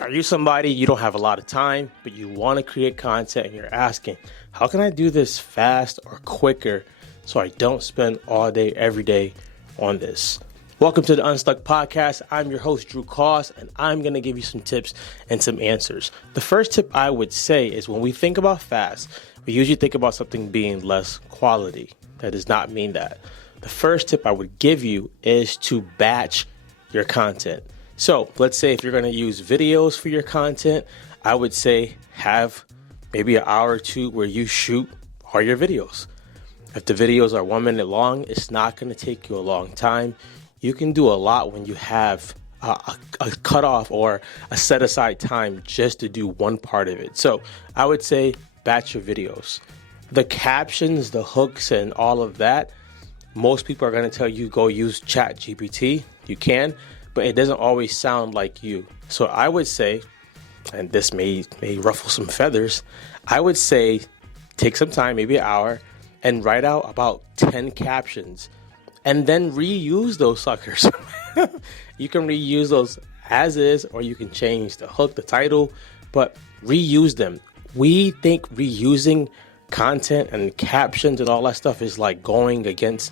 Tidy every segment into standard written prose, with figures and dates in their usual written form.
Are you somebody, you don't have a lot of time, but you want to create content and you're asking, how can I do this fast or quicker so I don't spend all day, every day on this? Welcome to the Unstuck Podcast. I'm your host, Drew Koss, and I'm going to give you some tips and some answers. The first tip I would say is when we think about fast, we usually think about something being less quality. That does not mean that. The first tip I would give you is to batch your content. So let's say if you're going to use videos for your content, I would say have maybe an hour or two where you shoot all your videos. If the videos are 1 minute long, it's not going to take you a long time. You can do a lot when you have a cutoff or a set aside time just to do one part of it. So I would say batch your videos. The captions, the hooks, and all of that, most people are going to tell you go use ChatGPT. You can, but it doesn't always sound like you. So I would say, and this may ruffle some feathers, I would say take some time, maybe an hour, and write out about 10 captions and then reuse those suckers. You can reuse those as is, or you can change the hook, the title, but reuse them. We think reusing content and captions and all that stuff is like going against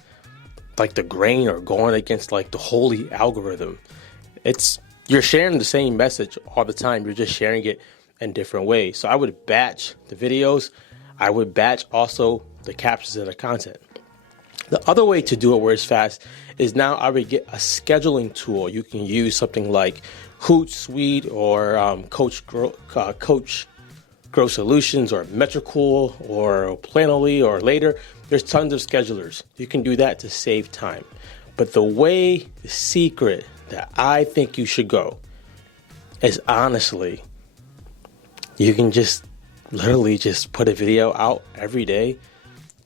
like the grain or going against like the holy algorithm. You're sharing the same message all the time. You're just sharing it in different ways. So I would batch the videos. I would batch also the captions and the content. The other way to do it where it's fast is now I would get a scheduling tool. You can use something like Hootsuite or Coach Grow Solutions or Metricool or Planoly or Later. There's tons of schedulers. You can do that to save time. But the secret that I think you should go is honestly, you can just literally just put a video out every day,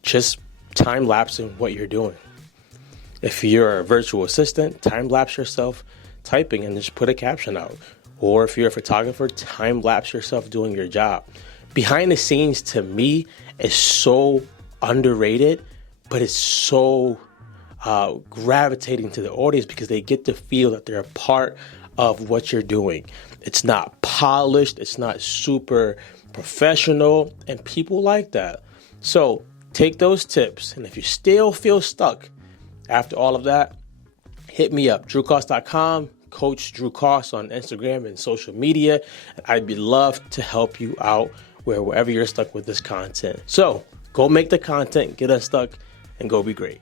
just time lapsing what you're doing. If you're a virtual assistant, time lapse yourself typing and just put a caption out. Or if you're a photographer, time lapse yourself doing your job. Behind the scenes to me is so underrated, but it's so gravitating to the audience because they get to feel that they're a part of what you're doing. It's not polished, it's not super professional, and people like that. So take those tips, and if you still feel stuck after all of that, hit me up, drewkoss.com, Coach Drew Koss on Instagram and social media. I'd be love to help you out wherever you're stuck with this content. So go make the content, get unstuck, and go be great.